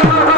Thank you.